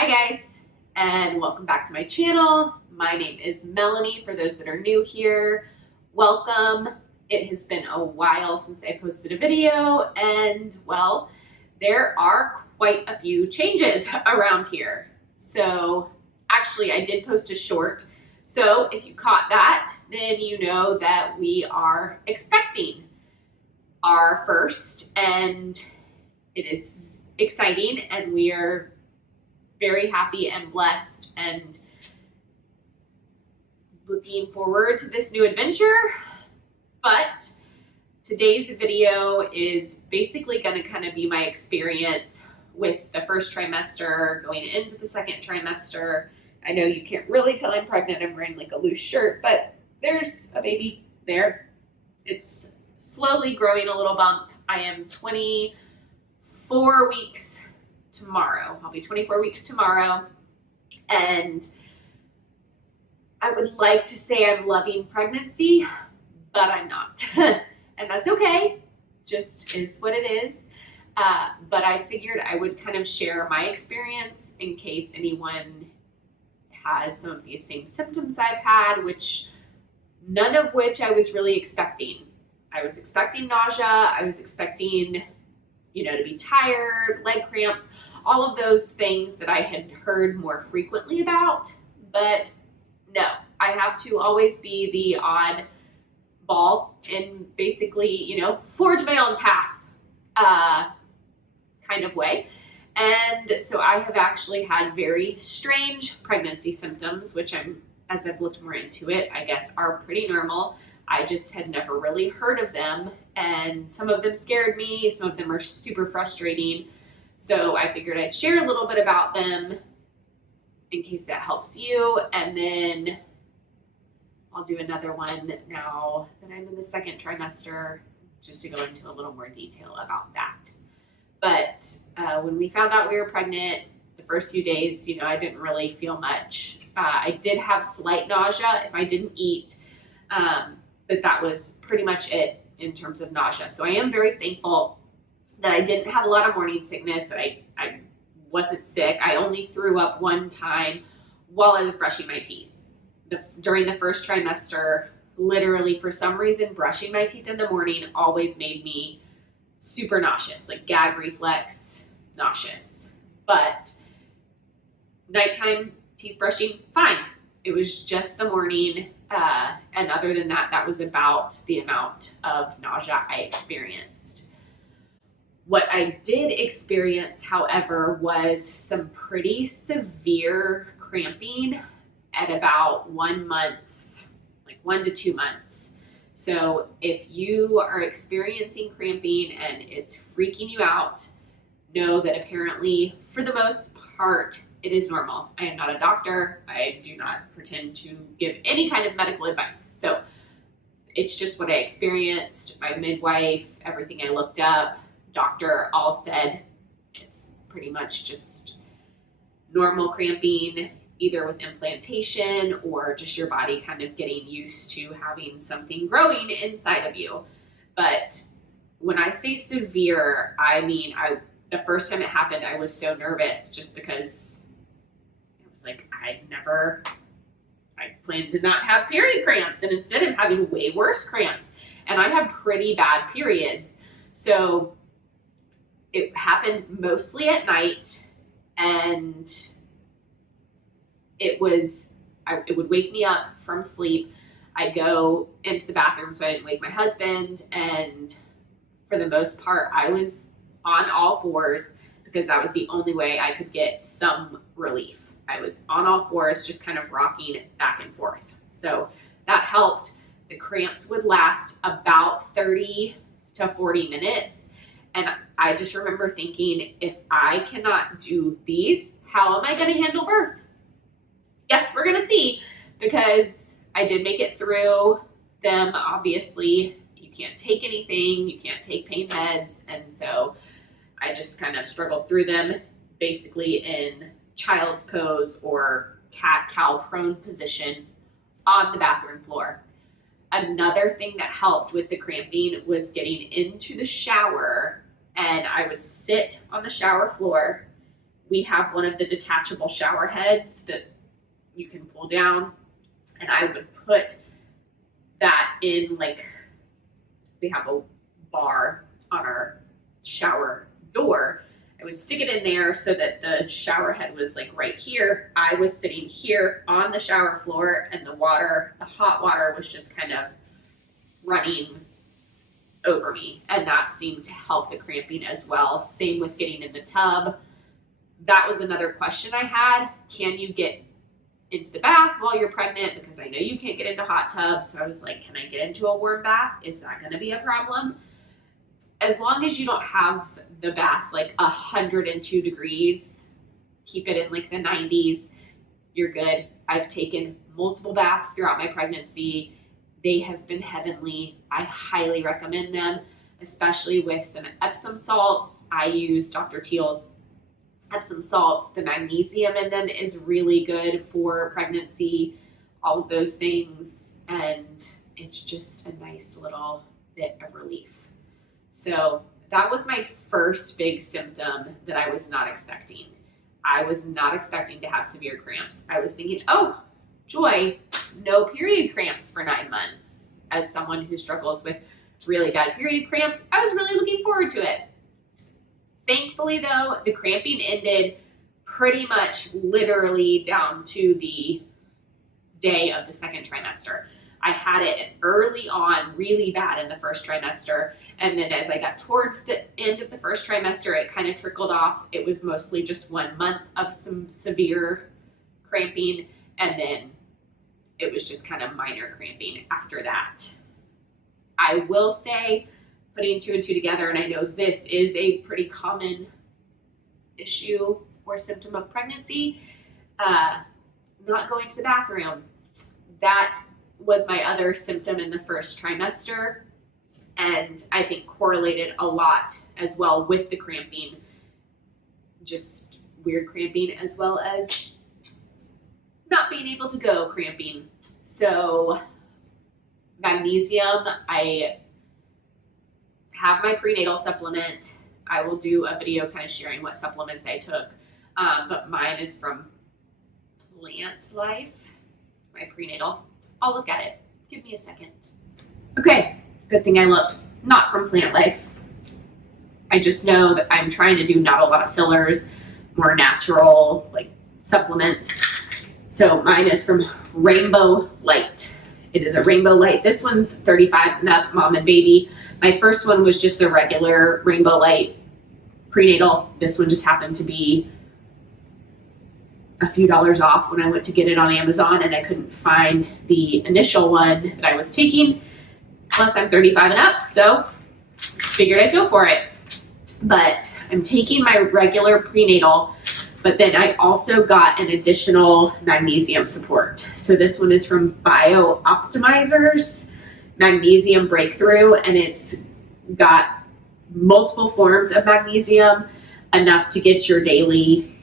Hi guys, and welcome back to my channel. My name is Melanie. For those that are new here, welcome. It has been a while since I posted a video, and well, there are quite a few changes around here. So actually I did post a short, so if you caught that, then you know that we are expecting our first, and it is exciting, and we are very happy and blessed and looking forward to this new adventure. But today's video is basically going to kind of be my experience with the first trimester going into the second trimester. I know you can't really tell I'm pregnant. I'm wearing like a loose shirt, but there's a baby there. It's slowly growing a little bump. I am 24 weeks tomorrow. I'll be 24 weeks tomorrow, and I would like to say I'm loving pregnancy, but I'm not. And that's okay, just is what it is. But I figured I would kind of share my experience in case anyone has some of these same symptoms I've had, which none of which I was really expecting. I was expecting nausea, I was expecting to be tired, leg cramps, all of those things that I had heard more frequently about. But no, I have to always be the odd ball and basically, forge my own path kind of way. And so I have actually had very strange pregnancy symptoms, which as I've looked more into it, I guess are pretty normal. I just had never really heard of them, and some of them scared me, some of them are super frustrating. So I figured I'd share a little bit about them in case that helps you, and then I'll do another one now that I'm in the second trimester, just to go into a little more detail about that. But when we found out we were pregnant, the first few days, I didn't really feel much. I did have slight nausea if I didn't eat, but that was pretty much it in terms of nausea. So I am very thankful that I didn't have a lot of morning sickness, that I wasn't sick. I only threw up one time while I was brushing my teeth. During the first trimester, literally for some reason, brushing my teeth in the morning always made me super nauseous, like gag reflex nauseous. But nighttime teeth brushing, fine. It was just the morning. And other than that, that was about the amount of nausea I experienced. What I did experience, however, was some pretty severe cramping at about 1 month, like 1 to 2 months. So if you are experiencing cramping and it's freaking you out, know that apparently, for the most part, it is normal. I am not a doctor. I do not pretend to give any kind of medical advice. So it's just what I experienced. My midwife, everything I looked up, doctor all said it's pretty much just normal cramping, either with implantation or just your body kind of getting used to having something growing inside of you. But when I say severe, I mean, the first time it happened, I was so nervous just because like I planned to not have period cramps, and instead I'm having way worse cramps, and I have pretty bad periods. So it happened mostly at night, and it would wake me up from sleep. I'd go into the bathroom so I didn't wake my husband, and for the most part I was on all fours because that was the only way I could get some relief. I was on all fours, just kind of rocking back and forth. So that helped. The cramps would last about 30 to 40 minutes. And I just remember thinking, if I cannot do these, how am I going to handle birth? Yes, we're going to see, because I did make it through them. Obviously, you can't take anything, you can't take pain meds. And so I just kind of struggled through them, basically in child's pose or cat-cow prone position on the bathroom floor. Another thing that helped with the cramping was getting into the shower, and I would sit on the shower floor we have one of the detachable shower heads that you can pull down, and I would put that in, like, we have a bar on our shower door. I would stick it in there so that the shower head was like right here. I was sitting here on the shower floor, and the hot water was just kind of running over me, and that seemed to help the cramping as well. Same with getting in the tub. That was another question I had. Can you get into the bath while you're pregnant? Because I know you can't get into hot tubs. So I was like, can I get into a warm bath? Is that going to be a problem? As long as you don't have the bath like 102 degrees, keep it in like the 90s, you're good. I've taken multiple baths throughout my pregnancy. They have been heavenly. I highly recommend them, especially with some Epsom salts. I use Dr. Teal's Epsom salts. The magnesium in them is really good for pregnancy, all of those things. And it's just a nice little bit of relief. So that was my first big symptom that I was not expecting. I was not expecting to have severe cramps. I was thinking, oh, joy, no period cramps for 9 months. As someone who struggles with really bad period cramps, I was really looking forward to it. Thankfully, though, the cramping ended pretty much literally down to the day of the second trimester. I had it early on really bad in the first trimester, and then as I got towards the end of the first trimester, it kind of trickled off. It was mostly just 1 month of some severe cramping, and then it was just kind of minor cramping after that. I will say, putting 2 and 2 together, and I know this is a pretty common issue or symptom of pregnancy, not going to the bathroom. That was my other symptom in the first trimester, and I think correlated a lot as well with the cramping, just weird cramping as well as not being able to go cramping. So magnesium, I have my prenatal supplement. I will do a video kind of sharing what supplements I took, but mine is from Plant Life, my prenatal. I'll look at it. Give me a second. Okay, good thing I looked. Not from Plant Life. I just know that I'm trying to do not a lot of fillers, more natural like supplements. So mine is from Rainbow Light. It is a Rainbow Light. This one's 35 and up, mom and baby. My first one was just a regular Rainbow Light prenatal. This one just happened to be a few dollars off when I went to get it on Amazon, and I couldn't find the initial one that I was taking. Plus I'm 35 and up, so figured I'd go for it. But I'm taking my regular prenatal, but then I also got an additional magnesium support. So this one is from Optimizers Magnesium Breakthrough, and it's got multiple forms of magnesium, enough to get your daily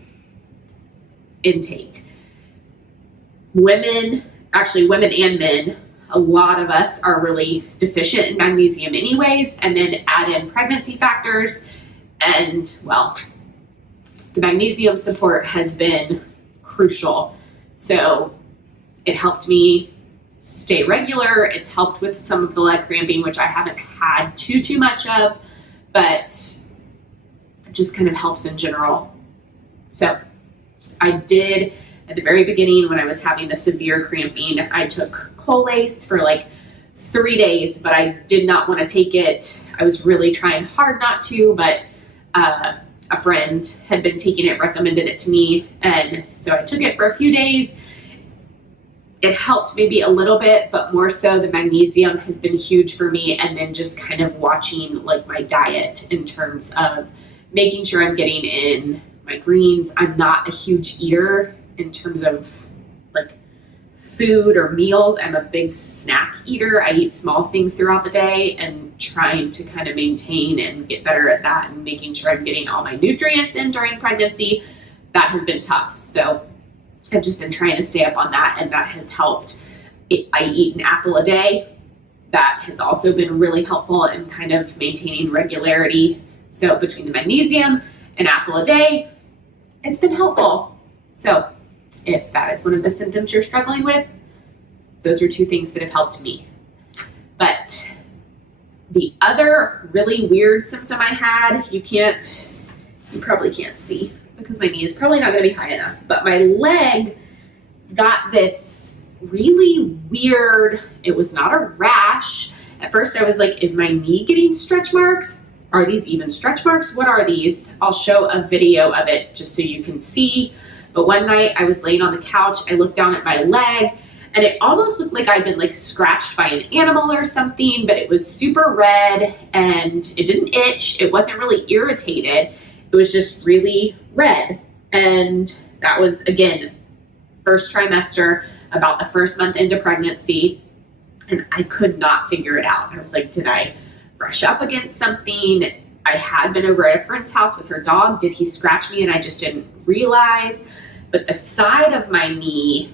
intake. Women and men, a lot of us are really deficient in magnesium anyways, and then add in pregnancy factors, and well, the magnesium support has been crucial. So it helped me stay regular. It's helped with some of the leg cramping, which I haven't had too much of, but it just kind of helps in general. So I did, at the very beginning when I was having the severe cramping, I took Colace for like 3 days, but I did not want to take it. I was really trying hard not to, but a friend had been taking it, recommended it to me, and so I took it for a few days. It helped maybe a little bit, but more so the magnesium has been huge for me, and then just kind of watching like my diet in terms of making sure I'm getting in my greens. I'm not a huge eater in terms of like food or meals. I'm a big snack eater. I eat small things throughout the day, and trying to kind of maintain and get better at that and making sure I'm getting all my nutrients in during pregnancy, that has been tough. So I've just been trying to stay up on that, and that has helped. I eat an apple a day. That has also been really helpful in kind of maintaining regularity. So between the magnesium, an apple a day, it's been helpful. So if that is one of the symptoms you're struggling with, those are two things that have helped me. But the other really weird symptom I had, you probably can't see because my knee is probably not going to be high enough, but my leg got this really weird, it was not a rash. At first I was like, is my knee getting stretch marks? Are these even stretch marks? What are these? I'll show a video of it just so you can see. But one night I was laying on the couch, I looked down at my leg, and it almost looked like I'd been like scratched by an animal or something, but it was super red and it didn't itch. It wasn't really irritated. It was just really red. And that was, again, first trimester, about the first month into pregnancy. And I could not figure it out. I was like, did I brush up against something? I had been over at a friend's house with her dog. Did he scratch me and I just didn't realize? But the side of my knee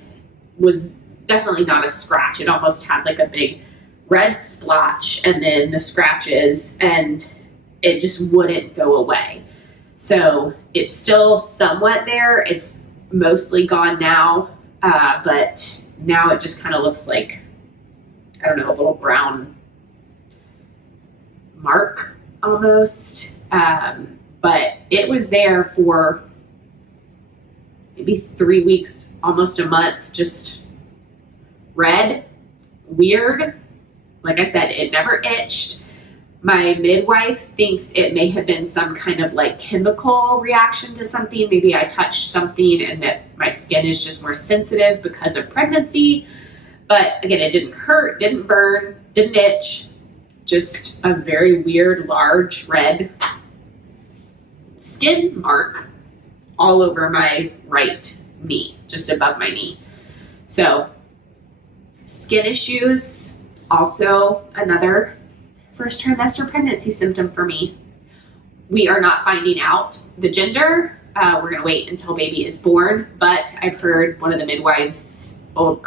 was definitely not a scratch. It almost had like a big red splotch and then the scratches, and it just wouldn't go away. So it's still somewhat there. It's mostly gone now, but now it just kind of looks like, I don't know, a little brown mark almost. But it was there for maybe 3 weeks, almost a month, just red, weird. Like I said, it never itched. My midwife thinks it may have been some kind of like chemical reaction to something. Maybe I touched something and that my skin is just more sensitive because of pregnancy. But again, it didn't hurt, didn't burn, didn't itch. Just a very weird, large, red skin mark all over my right knee, just above my knee. So skin issues, also another first trimester pregnancy symptom for me. We are not finding out the gender. We're going to wait until baby is born, but I've heard one of the midwives, one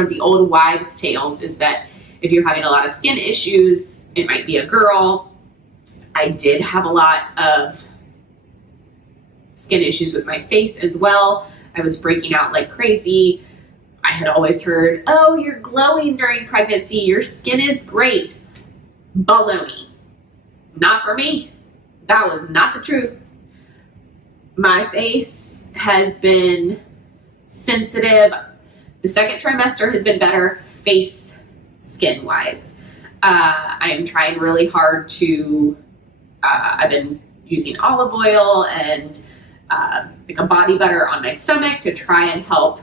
of the old wives' tales is that if you're having a lot of skin issues, it might be a girl. I did have a lot of skin issues with my face as well. I was breaking out like crazy. I had always heard, oh, you're glowing during pregnancy, your skin is great. Baloney. Not for me. That was not the truth. My face has been sensitive. The second trimester has been better face skin wise. I am trying really hard to, I've been using olive oil and like a body butter on my stomach to try and help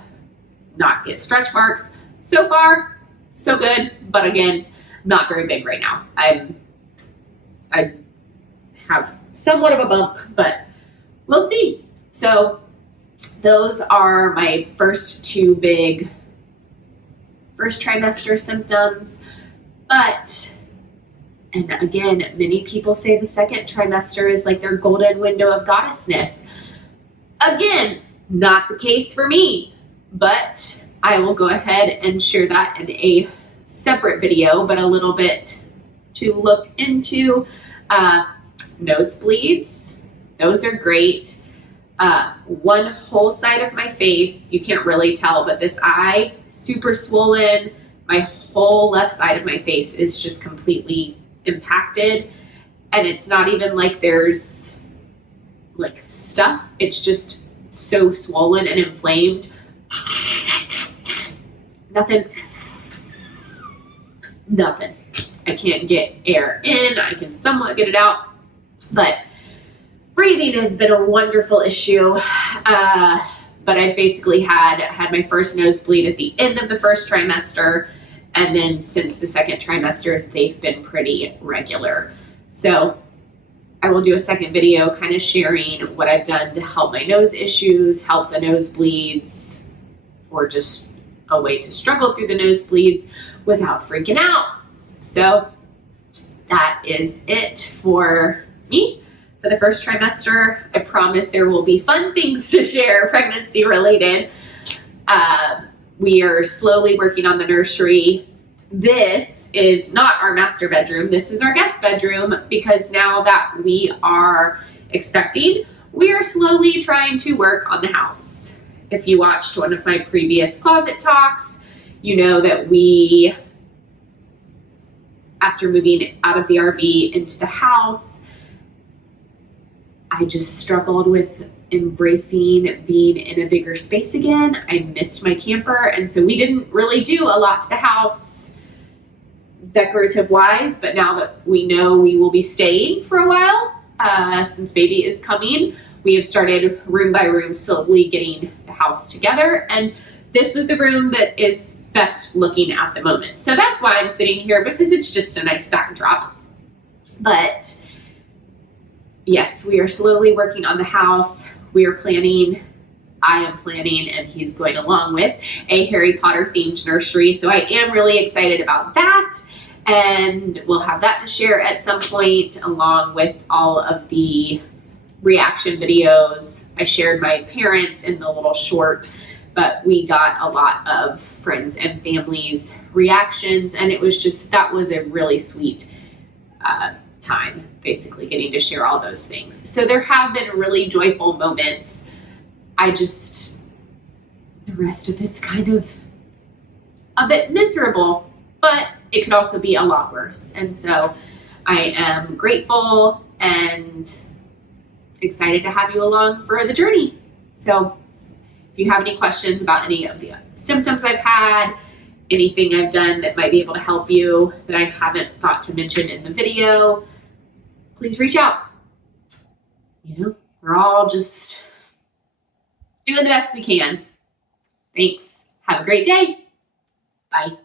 not get stretch marks. So far, so good, but again, not very big right now. I have somewhat of a bump, but we'll see. So those are my first two big first trimester symptoms. But, and again, many people say the second trimester is like their golden window of goddessness. Again, not the case for me, but I will go ahead and share that in a separate video, but a little bit to look into. Nosebleeds, those are great. One whole side of my face, you can't really tell, but this eye, super swollen. My whole left side of my face is just completely impacted. And it's not even like there's like stuff. It's just so swollen and inflamed. Nothing. I can't get air in. I can somewhat get it out, but breathing has been a wonderful issue. But I basically had my first nosebleed at the end of the first trimester. And then since the second trimester, they've been pretty regular. So I will do a second video kind of sharing what I've done to help my nose issues, help the nosebleeds, or just a way to struggle through the nosebleeds without freaking out. So that is it for me for the first trimester. I promise there will be fun things to share pregnancy related. We are slowly working on the nursery. This is not our master bedroom. This is our guest bedroom because now that we are expecting, we are slowly trying to work on the house. If you watched one of my previous closet talks, you know that we, after moving out of the RV into the house, I just struggled with embracing being in a bigger space again. I missed my camper, and so we didn't really do a lot to the house decorative wise, but now that we know we will be staying for a while, since baby is coming, we have started room by room slowly getting the house together, and this was the room that is best looking at the moment. So that's why I'm sitting here, because it's just a nice backdrop. But yes, we are slowly working on the house. We are planning, I am planning, and he's going along with a Harry Potter themed nursery. So I am really excited about that. And we'll have that to share at some point, along with all of the reaction videos. I shared my parents in the little short, but we got a lot of friends and families' reactions, and it was just, that was a really sweet time, basically getting to share all those things. So there have been really joyful moments. The rest of it's kind of a bit miserable, but it could also be a lot worse. And so I am grateful and excited to have you along for the journey. So if you have any questions about any of the symptoms I've had, anything I've done that might be able to help you that I haven't thought to mention in the video, please reach out. You know, we're all just doing the best we can. Thanks. Have a great day. Bye.